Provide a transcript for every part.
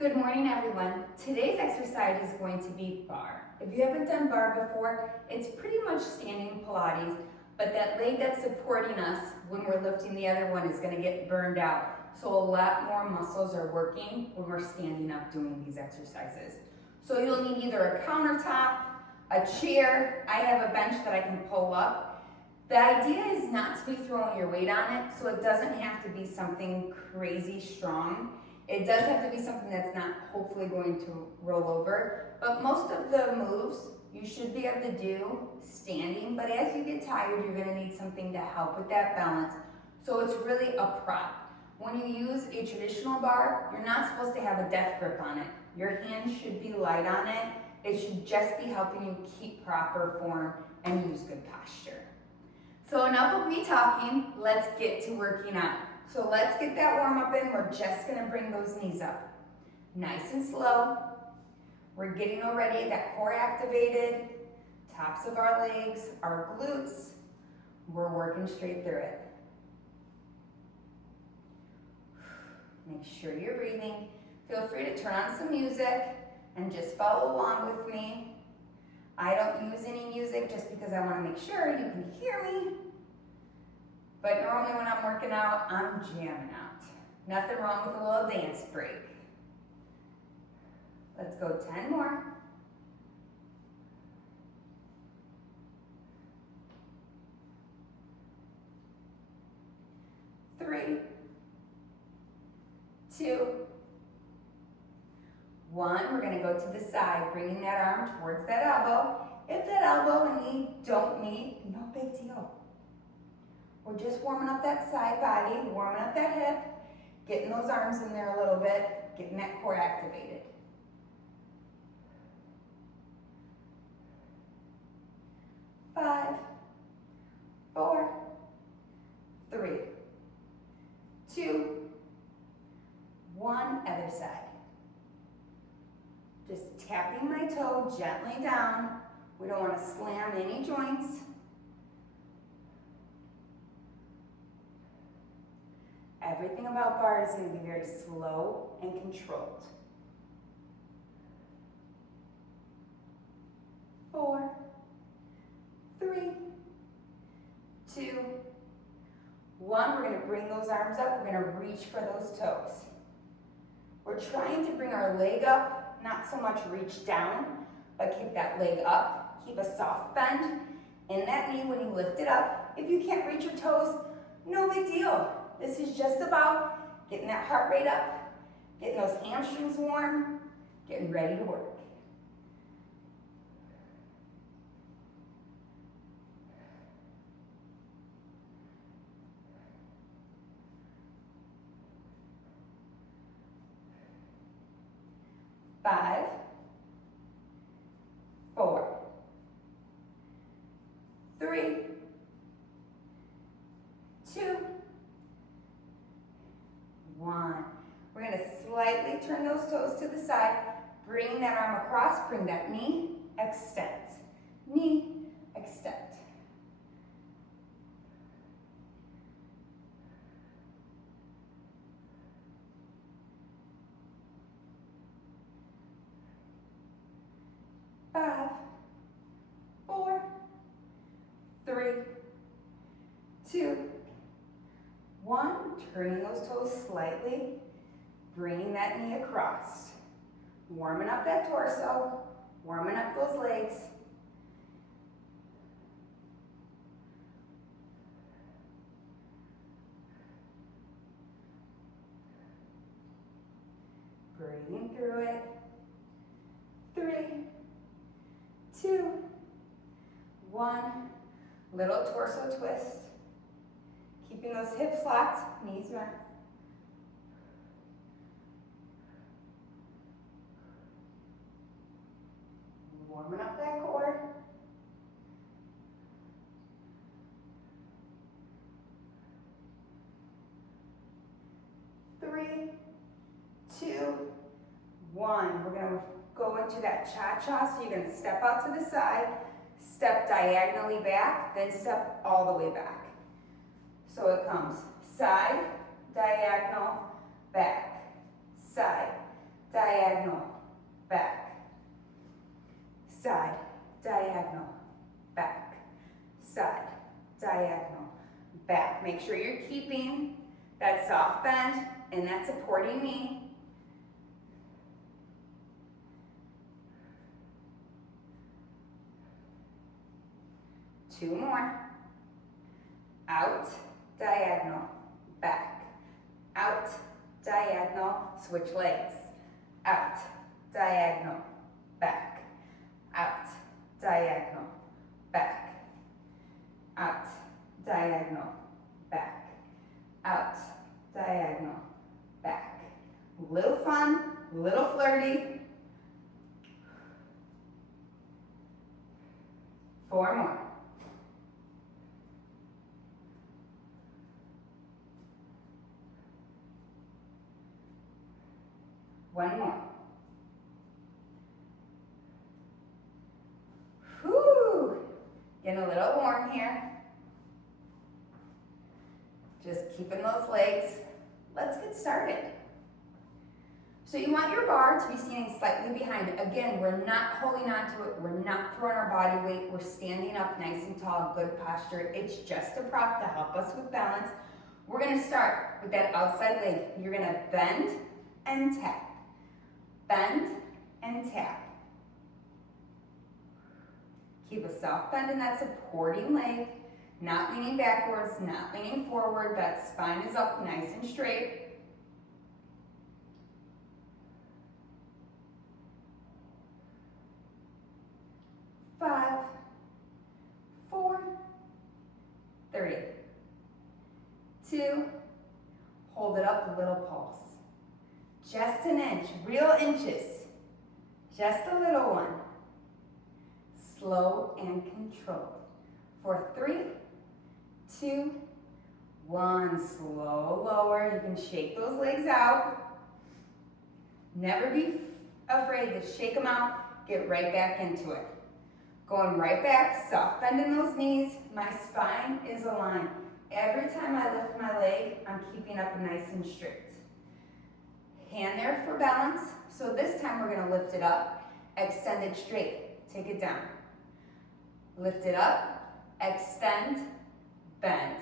Good morning, everyone. Today's exercise is going to be bar. If you haven't done bar before, it's pretty much standing Pilates, but that leg that's supporting us when we're lifting the other one is going to get burned out. So a lot more muscles are working when we're standing up doing these exercises. So you'll need either a countertop, a chair. I have a bench that I can pull up. The idea is not to be throwing your weight on it, so it doesn't have to be something crazy strong. It does have to be something that's not hopefully going to roll over, but most of the moves you should be able to do standing, but as you get tired, you're gonna need something to help with that balance. So it's really a prop. When you use a traditional bar, you're not supposed to have a death grip on it. Your hands should be light on it. It should just be helping you keep proper form and use good posture. So enough of me talking, let's get to working out. So let's get that warm up in. We're just gonna bring those knees up. Nice and slow. We're getting already that core activated, tops of our legs, our glutes. We're working straight through it. Make sure you're breathing. Feel free to turn on some music and just follow along with me. I don't use any music just because I wanna make sure you can hear me. But normally when I'm working out, I'm jamming out. Nothing wrong with a little dance break. Let's go 10 more. 3, 2, 1. We're gonna go to the side, bringing that arm towards that elbow. If that elbow and knee don't meet, no big deal. We're just warming up that side body, warming up that hip, getting those arms in there a little bit, getting that core activated. 5, 4, 3, 2, 1, other side. Just tapping my toe gently down. We don't want to slam any joints. Everything about bar is going to be very slow and controlled. 4, 3, 2, 1. We're going to bring those arms up. We're going to reach for those toes. We're trying to bring our leg up, not so much reach down, but keep that leg up. Keep a soft bend in that knee when you lift it up. If you can't reach your toes, no big deal. This is just about getting that heart rate up, getting those hamstrings warm, getting ready to work. Five, 4, 3, 2, 1. We're going to slightly turn those toes to the side, bring that arm across, bring that knee, extend. Knee, extend. Five, 4, 3, 2, 1. Turning those toes slightly, bringing that knee across. Warming up that torso, warming up those legs. Breathing through it. 3, 2, 1. Little torso twist. Keeping those hips locked, knees bent. Warming up that core. Three, 2, 1. We're going to go into that cha-cha. So you're going to step out to the side, step diagonally back, then step all the way back. So it comes side, diagonal, back, side, diagonal. Make sure you're keeping that soft bend and that supporting knee. Two more. Out, diagonal, back. Out, diagonal, switch legs. Out, diagonal, back. Out, diagonal, back. Out, diagonal, back. Out, diagonal, back. Little fun, little flirty. Four more. One more. Whew. Getting a little warm here. Just keeping those legs. Let's get started. So you want your bar to be standing slightly behind it. Again, we're not holding on to it. We're not throwing our body weight. We're standing up nice and tall, good posture. It's just a prop to help us with balance. We're gonna start with that outside leg. You're gonna bend and tap. Bend and tap. Keep a soft bend in that supporting leg. Not leaning backwards, not leaning forward. That spine is up nice and straight. 5, 4, 3, 2, hold it up, a little pulse. Just an inch, real inches. Just a little one. Slow and controlled. For 3, 2, 1. Slow lower. You can shake those legs out. Never be afraid to shake them out. Get right back into it. Going right back, soft bend in those knees. My spine is aligned. Every time I lift my leg, I'm keeping up nice and straight. Hand there for balance. So this time we're gonna lift it up, extend it straight, take it down. Lift it up, extend, bend,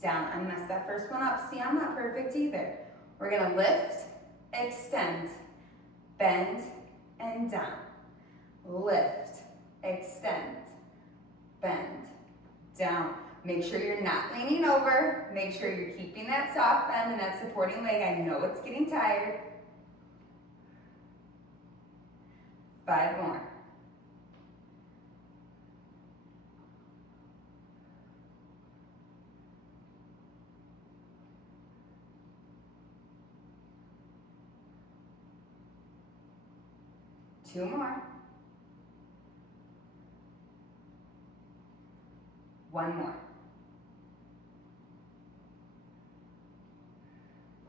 down. I messed that first one up. See, I'm not perfect either. We're gonna lift, extend, bend, and down. Lift, extend, bend, down. Make sure you're not leaning over. Make sure you're keeping that soft bend and that supporting leg. I know it's getting tired. 5 more. Two more. One more.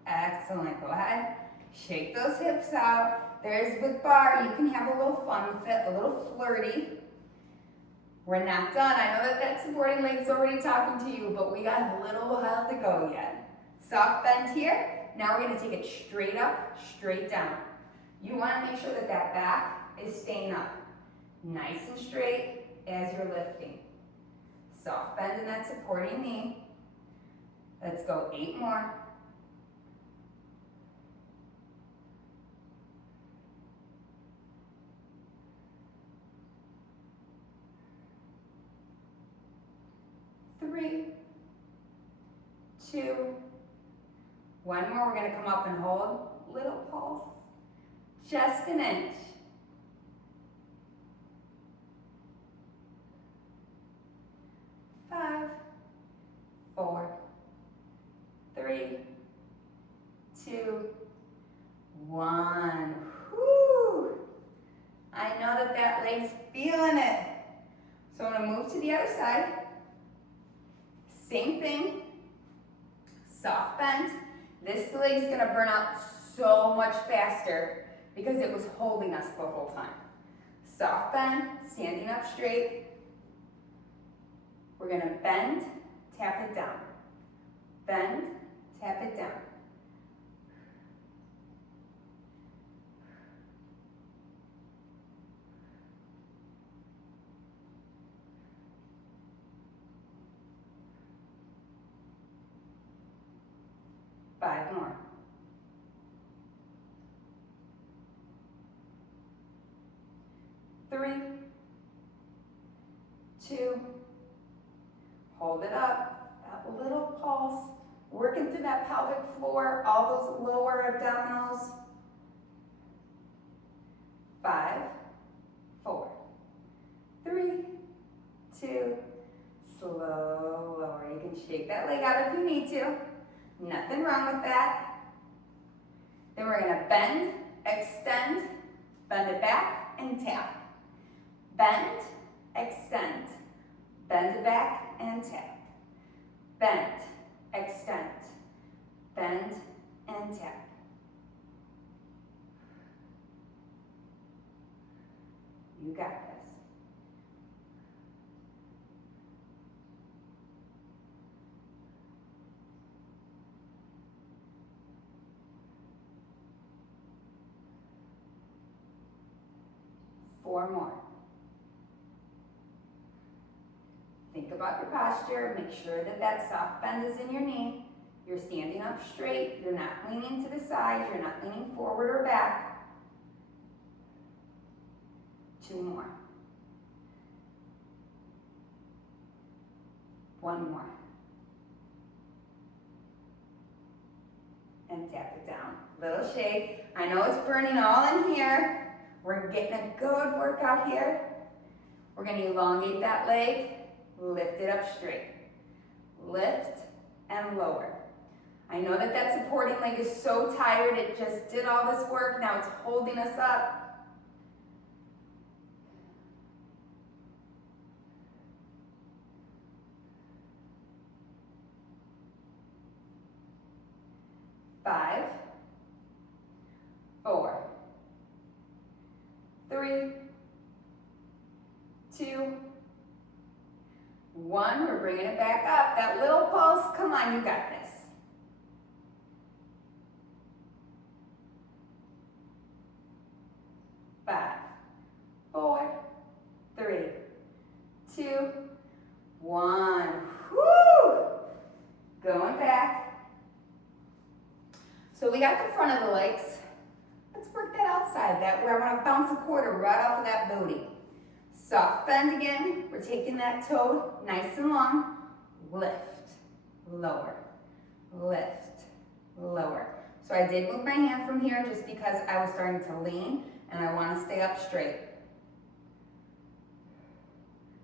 Excellent. Go ahead. Shake those hips out. There's with bar, you can have a little fun with it, a little flirty. We're not done. I know that supporting leg's already talking to you, but we got a little while to go yet. Soft bend here. Now we're going to take it straight up, straight down. You want to make sure that that back is staying up. Nice and straight as you're lifting. Soft bend in that supporting knee. Let's go 8 more. Three, 2, 1 more. We're going to come up and hold. Little pulse. Just an inch. 5, 4, 3, 2, 1. Whew. I know that leg's feeling it. So I'm going to move to the other side. Same thing. Soft bend. This leg's going to burn out so much faster because it was holding us the whole time. Soft bend, standing up straight. We're going to bend, tap it down. Bend, tap it down. 3, 2, hold it up, that little pulse, working through that pelvic floor, all those lower abdominals. 5, 4, 3, 2, slow lower. You can shake that leg out if you need to. Nothing wrong with that. Then we're gonna bend, extend, bend it back, and tap. Bend, extend, bend it back, and tap. Bend, extend, bend, and tap. You got this. Four more. Think about your posture. Make sure that that soft bend is in your knee. You're standing up straight. You're not leaning to the side. You're not leaning forward or back. 2 more. 1 more. And tap it down. Little shake. I know it's burning all in here. We're getting a good workout here. We're going to elongate that leg, lift it up straight. Lift and lower. I know that that supporting leg is so tired, it just did all this work, now it's holding us up. Five, 4, 3, 2, 1. We're bringing it back up. That little pulse, come on, you got this. 5, 4, 3, 2, 1. Woo! Going back. So we got the front of the legs. Let's work that outside. That where I want to bounce a quarter right off of that booty. Soft bend again. We're taking that toe nice and long. Lift, lower, lift, lower. So I did move my hand from here just because I was starting to lean and I want to stay up straight.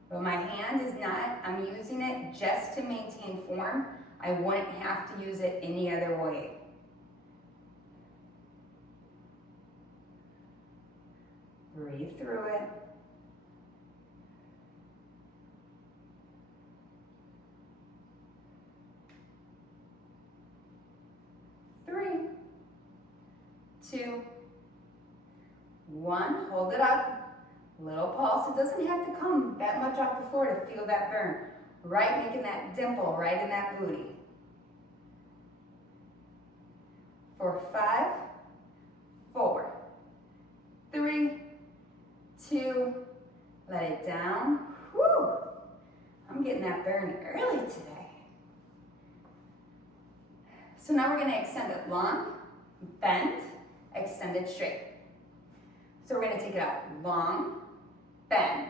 But my hand is not, I'm using it just to maintain form. I wouldn't have to use it any other way. Breathe through it. Three, 2, 1. Hold it up. Little pulse. It doesn't have to come that much off the floor to feel that burn. Right, making that dimple right in that booty. For 5, 4, 3, 2, let it down. Whew! I'm getting that burn early today. So now we're going to extend it long, bend, extend it straight. So we're going to take it out long, bend,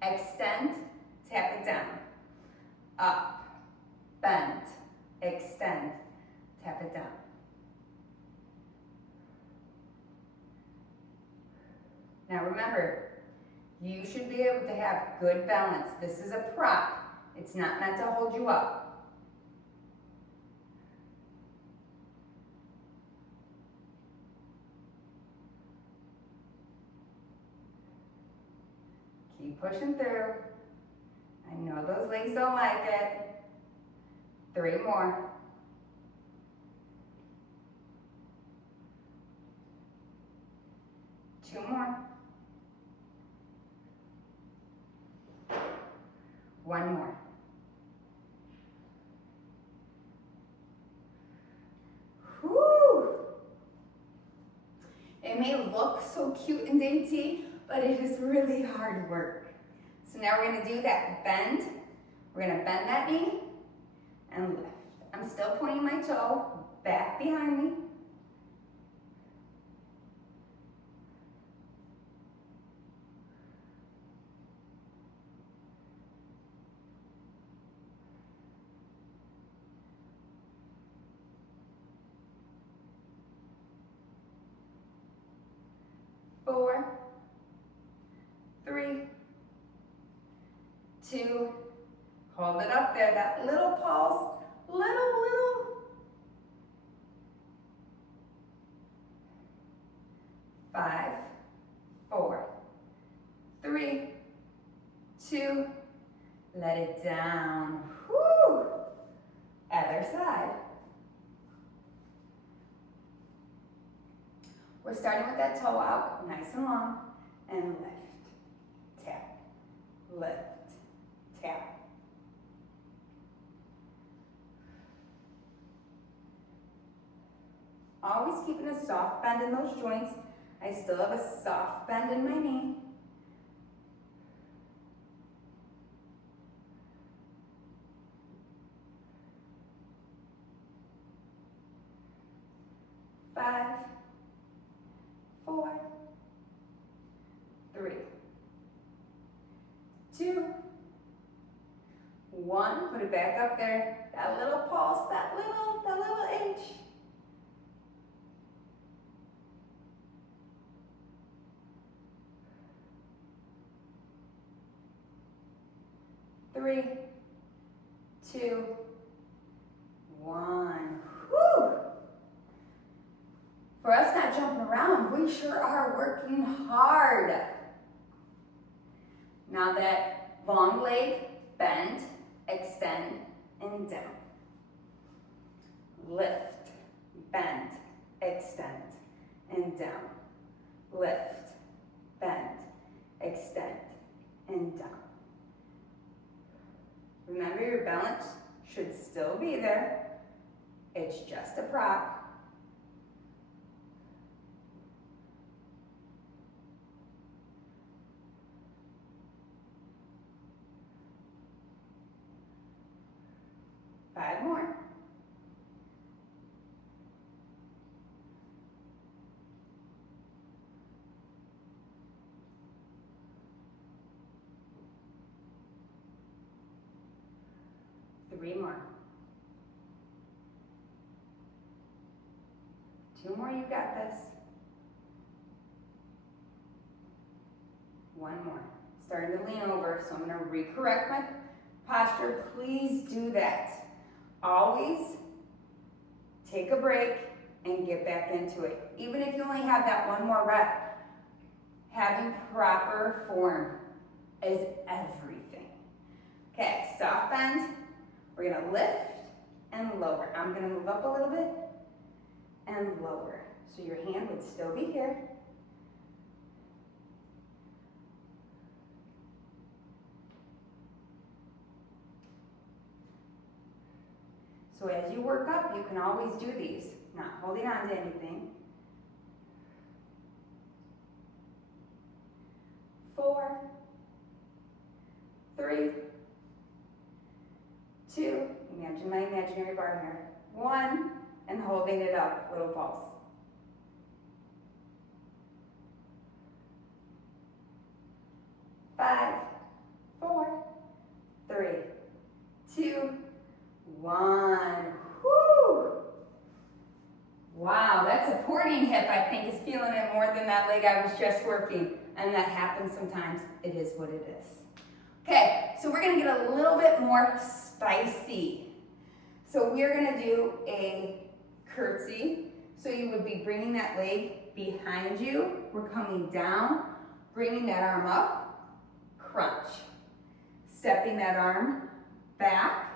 extend, tap it down. Up, bend, extend, tap it down. Now remember, you should be able to have good balance. This is a prop. It's not meant to hold you up. Keep pushing through. I know those legs don't like it. 3 more. 2 more. 1 more. Whew. It may look so cute and dainty, but it is really hard work. So now we're going to do that bend. We're going to bend that knee and lift. I'm still pointing my toe back behind me. 4, 3, 2, hold it up there, that little pulse, little. 5, 4, 3, 2, let it down. Whoo! Other side. We're starting with that toe out, nice and long, and lift, tap, lift, tap. Always keeping a soft bend in those joints. I still have a soft bend in my knee. Five, 4, 3, 2, 1. Put it back up there. That little pulse, that little inch. 3, 2, 1. Whew! For us not jumping around, we sure are working hard. Now that long leg, bend, extend, and down. Lift, bend, extend, and down. Lift, bend, extend, and down. Remember, your balance should still be there. It's just a prop. Five more. Three more. 2 more, you got this. 1 more. Starting to lean over, so I'm going to recorrect my posture. Please do that. Always take a break and get back into it. Even if you only have that 1 more rep, having proper form is everything. Okay, soft bend. We're gonna lift and lower. I'm gonna move up a little bit and lower. So your hand would still be here. So as you work up, you can always do these, not holding on to anything. 4, 3, 2, imagine my imaginary bar here. 1, and holding it up, little pulse. 5, 4, 3, 2, 1. Whoo! Wow, that supporting hip, I think, is feeling it more than that leg I was just working. And that happens sometimes. It is what it is. Okay, so we're gonna get a little bit more spicy. So we're gonna do a curtsy. So you would be bringing that leg behind you. We're coming down, bringing that arm up, crunch. Stepping that arm back,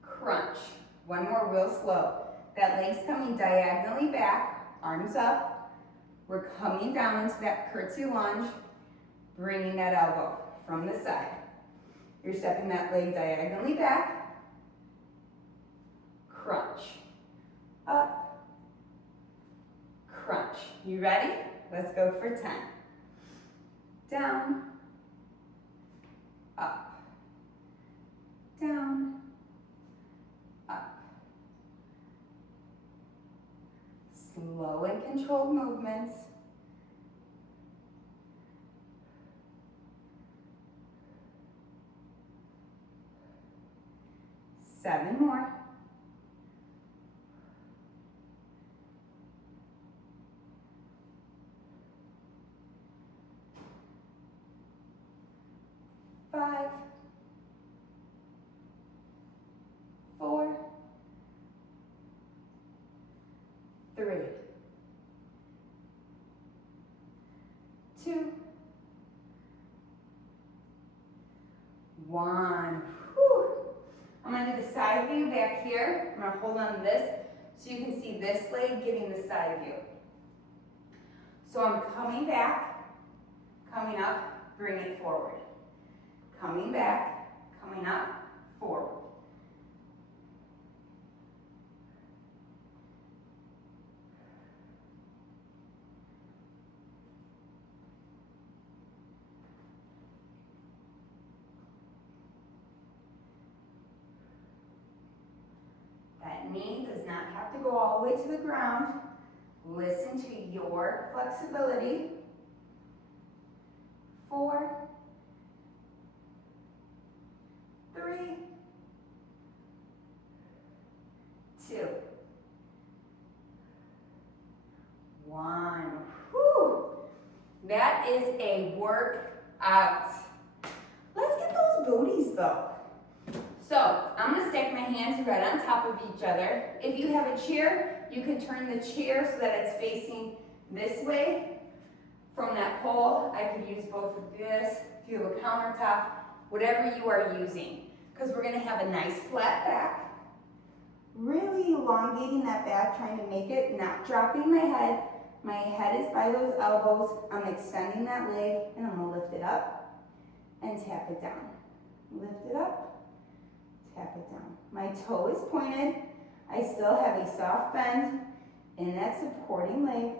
crunch. 1 more real slow. That leg's coming diagonally back, arms up. We're coming down into that curtsy lunge, bringing that elbow from the side. You're stepping that leg diagonally back, crunch, up, crunch. You ready? Let's go for 10. Down, up, down, up. Slow and controlled movements. Seven more. 1. Whew. I'm going to do the side view back here. I'm going to hold on to this so you can see this leg getting the side view. So I'm coming back, coming up, bring it forward. Coming back, coming up, forward. That knee does not have to go all the way to the ground. Listen to your flexibility. 4, 3, 2, 1. Whew. That is a workout. Let's get those booties though. So I'm going to stack my hands right on top of each other. If you have a chair, you can turn the chair so that it's facing this way. From that pole, I could use both of this. If you have a countertop, whatever you are using. Because we're going to have a nice flat back. Really elongating that back, trying to make it, not dropping my head. My head is by those elbows. I'm extending that leg, and I'm going to lift it up and tap it down. Lift it up. Tap it down. My toe is pointed. I still have a soft bend in that supporting leg.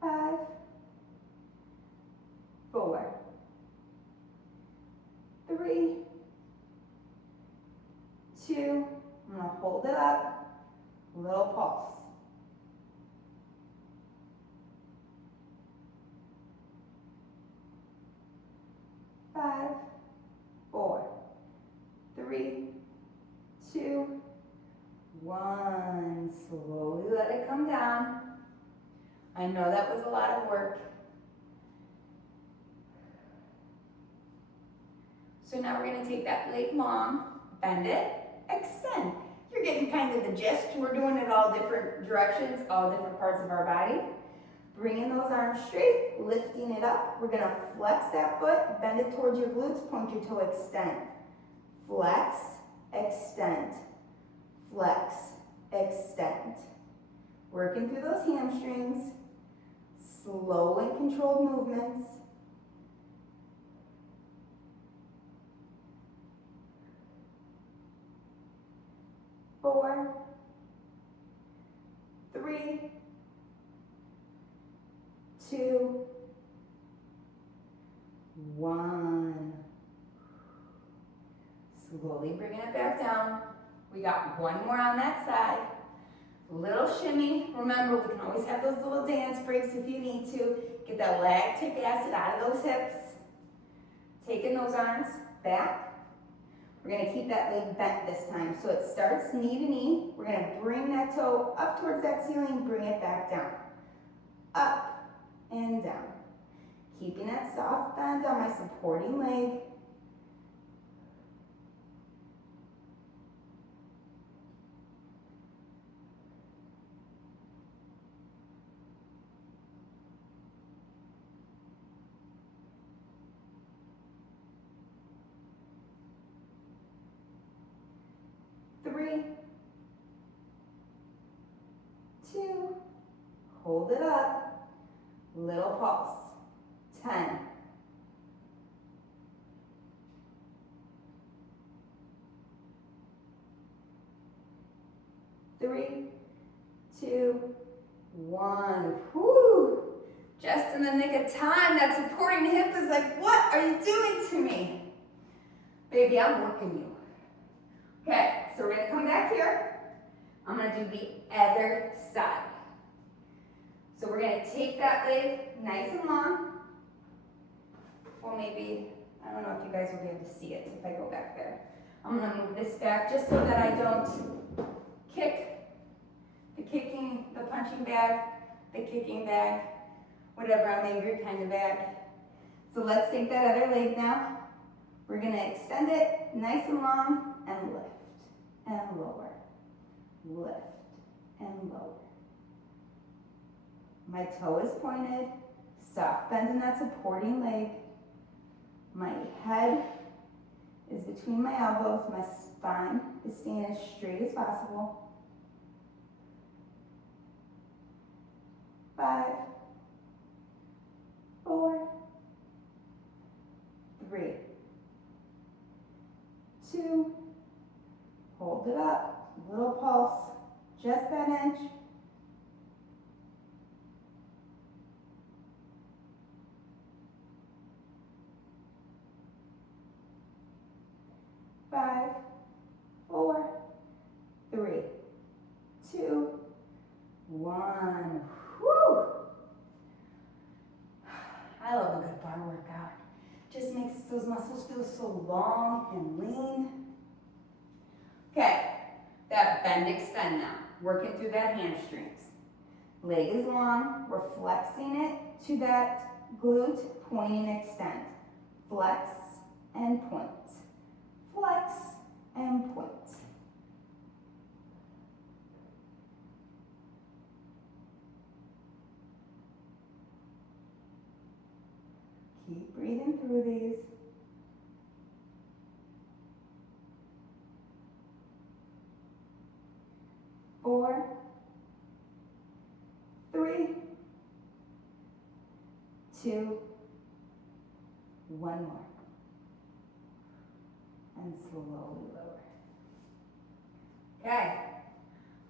Five, 4, 3, 2, I'm going to hold it up, little pulse. 5, 4, 3, 2, 1. Slowly let it come down. I know that was a lot of work. So now we're going to take that leg long, bend it, extend. You're getting kind of the gist. We're doing it all different directions, all different parts of our body. Bringing those arms straight, lifting it up. We're going to flex that foot, bend it towards your glutes, point your toe, extend. Flex, extend. Flex, extend. Working through those hamstrings. Slow and controlled movements. Four, 3, 2, 1. Slowly bringing it back down. We got one more on that side. Little shimmy. Remember, we can always have those little dance breaks if you need to. Get that lactic acid out of those hips. Taking those arms back. We're going to keep that leg bent this time. So it starts knee to knee. We're going to bring that toe up towards that ceiling, bring it back down. Up and down. Keeping that soft bend on my supporting leg. Three, 2, hold it up, little pulse, 10, 3, 2, 1. Whoo! Just in the nick of time, that supporting hip is like, what are you doing to me? Baby, I'm working you. Okay, so we're going to come back here. I'm going to do the other side. So we're going to take that leg nice and long. Well, maybe, I don't know if you guys will be able to see it if I go back there. I'm going to move this back just so that I don't kick the punching bag, the kicking bag, whatever I'm angry kind of bag. So let's take that other leg now. We're going to extend it nice and long. and lift and lower, lift and lower. My toe is pointed, soft bend in that supporting leg. My head is between my elbows, my spine is staying as straight as possible. 5, 4, 3, 2, hold it up, little pulse, just that inch. 5, 4, 3, 2, 1. Whew. I love a good bar workout. Just makes those muscles feel so long and lean. Okay, that bend extend now. Working through that hamstrings. Leg is long, we're flexing it to that glute, pointing extend. Flex and point. Flex and point. Keep breathing through these. Four, 3, 2, 1 more. And slowly lower. Okay,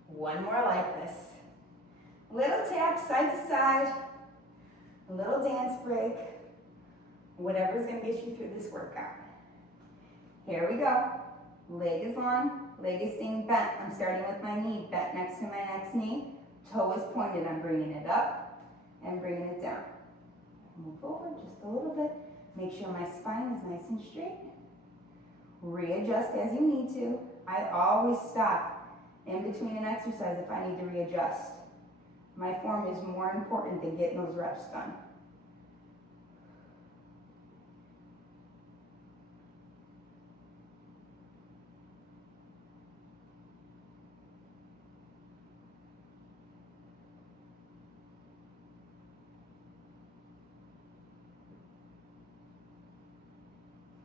one more like this. Little tap side to side, a little dance break, whatever's gonna get you through this workout. Here we go. Leg is long, leg is staying bent. I'm starting with my knee bent next to my next knee. Toe is pointed, I'm bringing it up and bringing it down. Move over just a little bit. Make sure my spine is nice and straight. Readjust as you need to. I always stop in between an exercise if I need to readjust. My form is more important than getting those reps done.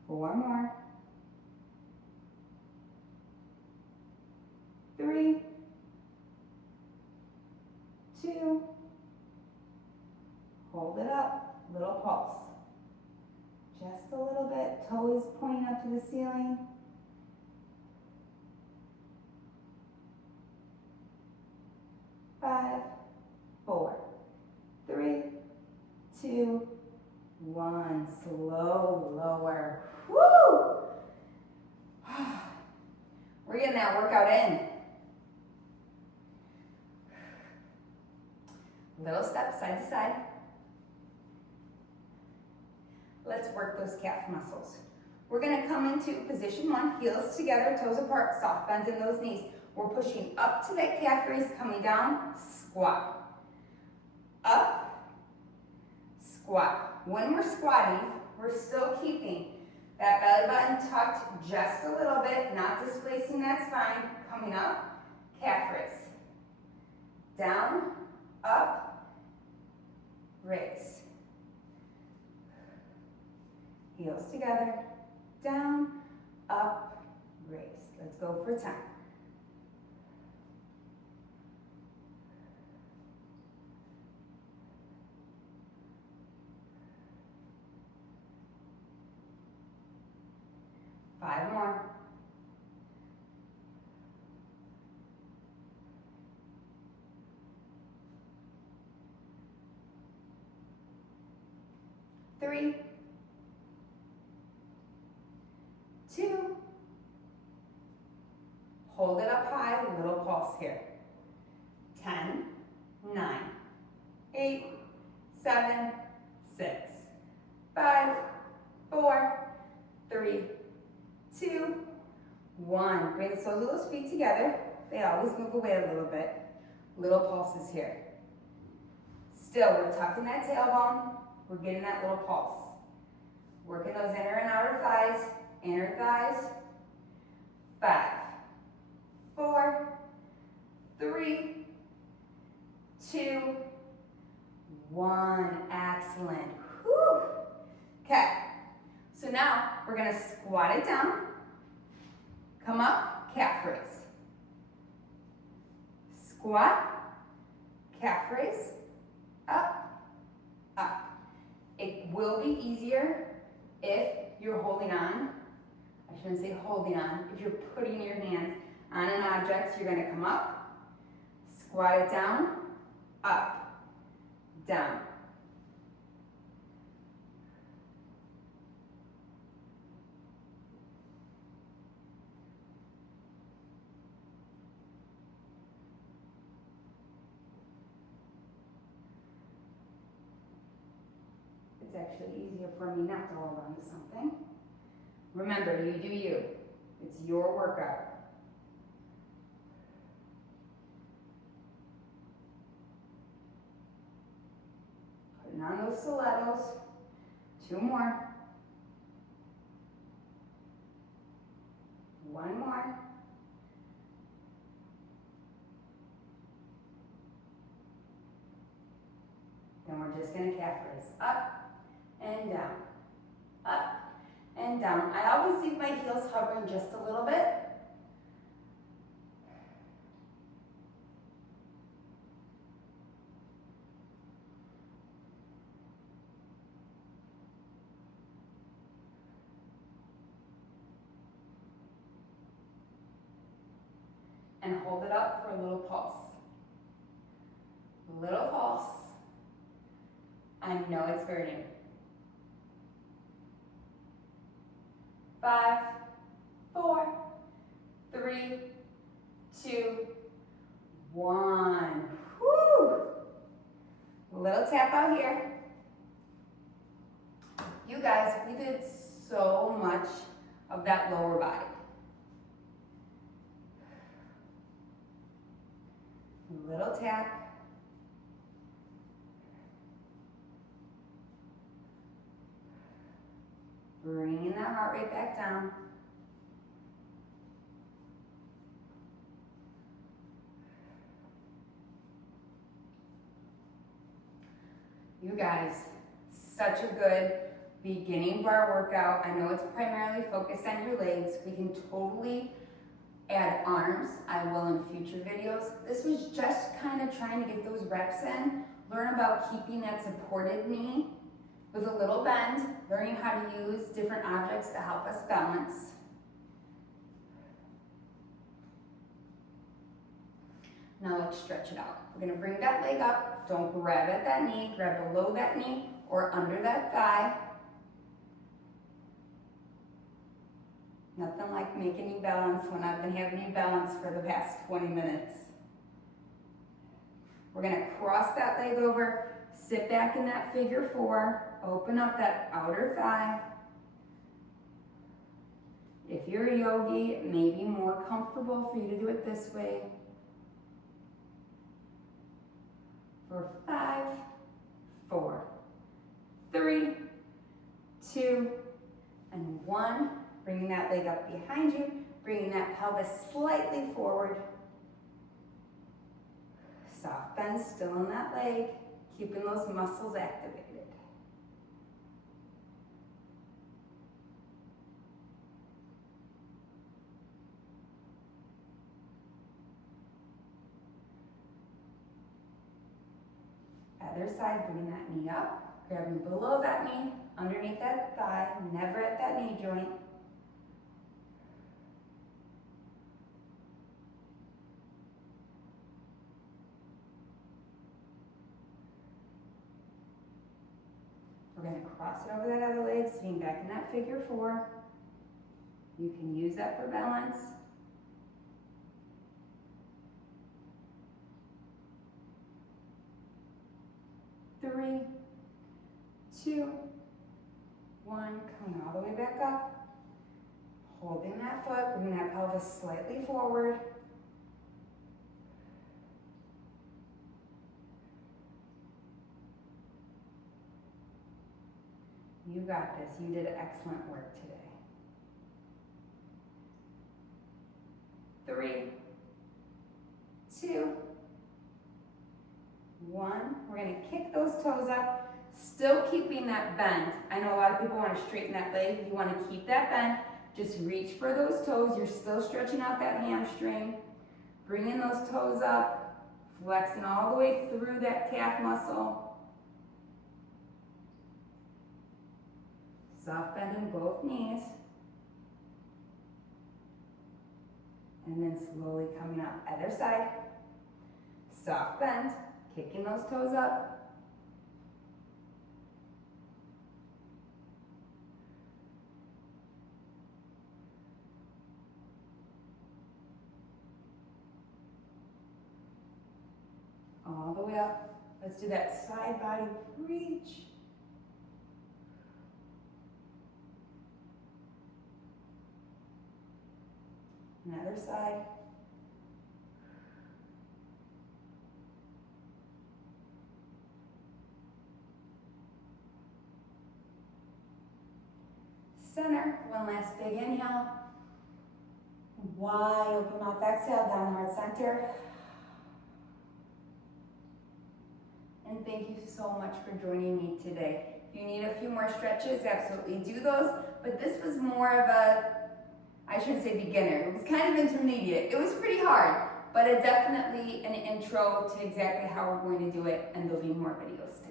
Four more. 3, 2, hold it up, little pulse. Just a little bit, toe is pointing up to the ceiling. 5, 4, 3, 2, 1. Slow lower. Woo! We're getting that workout in. Little step side to side. Let's work those calf muscles. We're gonna come into position 1, heels together, toes apart, soft bend in those knees. We're pushing up to that calf raise, coming down, squat. Up, squat. When we're squatting, we're still keeping that belly button tucked just a little bit, not displacing that spine. Coming up, calf raise. Down, up, raise. Heels together, down, up, raise. Let's go for 10. Five more. 3, 2, hold it up high, little pulse here. 10, 9, 8, 7, 6, 5, 4, 3, 2, 1. Bring the soles of those feet together. They always move away a little bit. Little pulses here. Still, we're tucking that tailbone. We're getting that little pulse. Working those inner and outer thighs. Inner thighs. 5, 4, 3, 2, 1. Excellent. Whew. Okay. So now we're going to squat it down. Come up, calf raise. Squat, calf raise, up, up. It will be easier if you're holding on. I shouldn't say holding on. If you're putting your hands on an object, you're going to come up, squat it down, up, down. It's actually easier for me not to hold on to something. Remember, you do you. It's your workout. Putting on those stilettos. 2 more. 1 more. Then we're just going to calf raise. Up and down. Up and down. I always leave my heels hovering just a little bit. And hold it up for a little pulse. Little pulse. I know it's burning. 5, 4, 3, 2, 1. Whew. Little tap out here. You guys, we did so much of that lower body. Little tap. Bringing that heart rate back down. You guys, such a good beginning bar workout. I know it's primarily focused on your legs. We can totally add arms. I will in future videos. This was just kind of trying to get those reps in, learn about keeping that supported knee with a little bend, learning how to use different objects to help us balance. Now let's stretch it out. We're gonna bring that leg up. Don't grab at that knee, grab below that knee or under that thigh. Nothing like making you balance when I've been having you balance for the past 20 minutes. We're gonna cross that leg over, sit back in that figure 4, open up that outer thigh. If you're a yogi, it may be more comfortable for you to do it this way. For 5, 4, 3, 2, and 1. Bringing that leg up behind you, bringing that pelvis slightly forward. Soft bend still in that leg, keeping those muscles activated. Other side, bringing that knee up, grabbing below that knee, underneath that thigh, never at that knee joint. We're going to cross it over that other leg, sitting back in that figure 4. You can use that for balance. Three, 2, 1, coming all the way back up. Holding that foot, bringing that pelvis slightly forward. You got this. You did excellent work today. 3, 2, 1. We're gonna kick those toes up, still keeping that bend. I know a lot of people wanna straighten that leg. You wanna keep that bend. Just reach for those toes. You're still stretching out that hamstring. Bringing those toes up, flexing all the way through that calf muscle. Soft bend in both knees. And then slowly coming up. Other side. Soft bend, kicking those toes up. All the way up. Let's do that side body reach. Another side. Center, one last big inhale. Wide open mouth, exhale, down heart center. And thank you so much for joining me today. If you need a few more stretches, absolutely do those. But this was more of a, I shouldn't say beginner, it was kind of intermediate. It was pretty hard, but definitely an intro to exactly how we're going to do it, and there'll be more videos today.